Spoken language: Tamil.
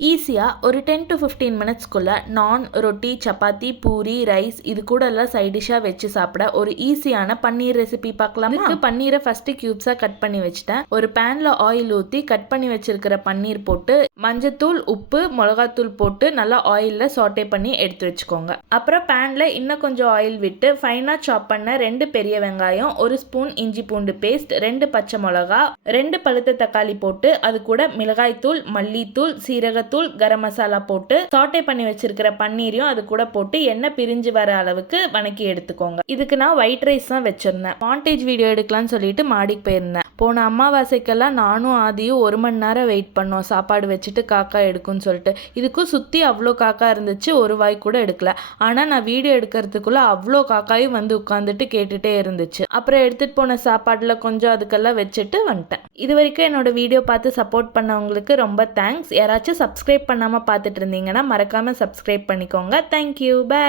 ஈஸியாக ஒரு டென் டு ஃபிஃப்டீன் மினிட்ஸ்க்குள்ளே நான் ரொட்டி சப்பாத்தி பூரி ரைஸ் இது கூட எல்லாம் சைட் டிஷ்ஷாக வச்சு சாப்பிட ஒரு ஈஸியான பன்னீர் ரெசிபி பார்க்கலாம்? பன்னீரை ஃபஸ்ட்டு க்யூப்ஸாக கட் பண்ணி வச்சுட்டேன். ஒரு பேனில் ஆயில் ஊற்றி கட் பண்ணி வச்சிருக்கிற பன்னீர் போட்டு மஞ்சத்தூள் உப்பு மிளகாத்தூள் போட்டு நல்லா ஆயிலில் சாட்டே பண்ணி எடுத்து வச்சுக்கோங்க. அப்புறம் பேனில் இன்னும் கொஞ்சம் ஆயில் விட்டு ஃபைனாக சாப் பண்ண ரெண்டு பெரிய வெங்காயம் ஒரு ஸ்பூன் இஞ்சி பூண்டு பேஸ்ட் ரெண்டு பச்சை மிளகா ரெண்டு பழுத்த தக்காளி போட்டு அது கூட மிளகாய்த்தூள் மல்லித்தூள் சீரகத்தூள் கரம் மசாலா போட்டு சாட்டே பண்ணி வச்சிருக்கிற பன்னீரையும் அது கூட போட்டு எண்ணெய் பிரிஞ்சு வர அளவுக்கு வணக்கி எடுத்துக்கோங்க. இதுக்கு நான் ஒயிட் ரைஸ் தான் வச்சிருந்தேன். வாண்டேஜ் வீடியோ எடுக்கலாம்னு சொல்லிட்டு மாடிக்கு போயிருந்தேன். போன அமாவாசைக்கெல்லாம் நானும் ஆதியும் ஒரு மணி நேரம் வெயிட் பண்ணோம். சாப்பாடு வச்சுட்டு காக்கா எடுக்கும்னு சொல்லிட்டு. இதுக்கும் சுற்றி அவ்வளோ காக்கா இருந்துச்சு. ஒரு வாய் கூட எடுக்கல. ஆனால் நான் வீடியோ எடுக்கிறதுக்குள்ள அவ்வளோ காக்காயும் வந்து உட்காந்துட்டு கேட்டுட்டே இருந்துச்சு. அப்புறம் எடுத்துகிட்டு போன சாப்பாட்டில் கொஞ்சம் அதுக்கெல்லாம் வச்சுட்டு வந்துட்டேன். இது வரைக்கும் என்னோட வீடியோ பார்த்து சப்போர்ட் பண்ணவங்களுக்கு ரொம்ப தேங்க்ஸ் யாராச்சும் சப்ஸ்கிரைப் பண்ணாமல் பார்த்துட்டு இருந்தீங்கன்னா மறக்காமல் சப்ஸ்கிரைப் பண்ணிக்கோங்க. Thank you bye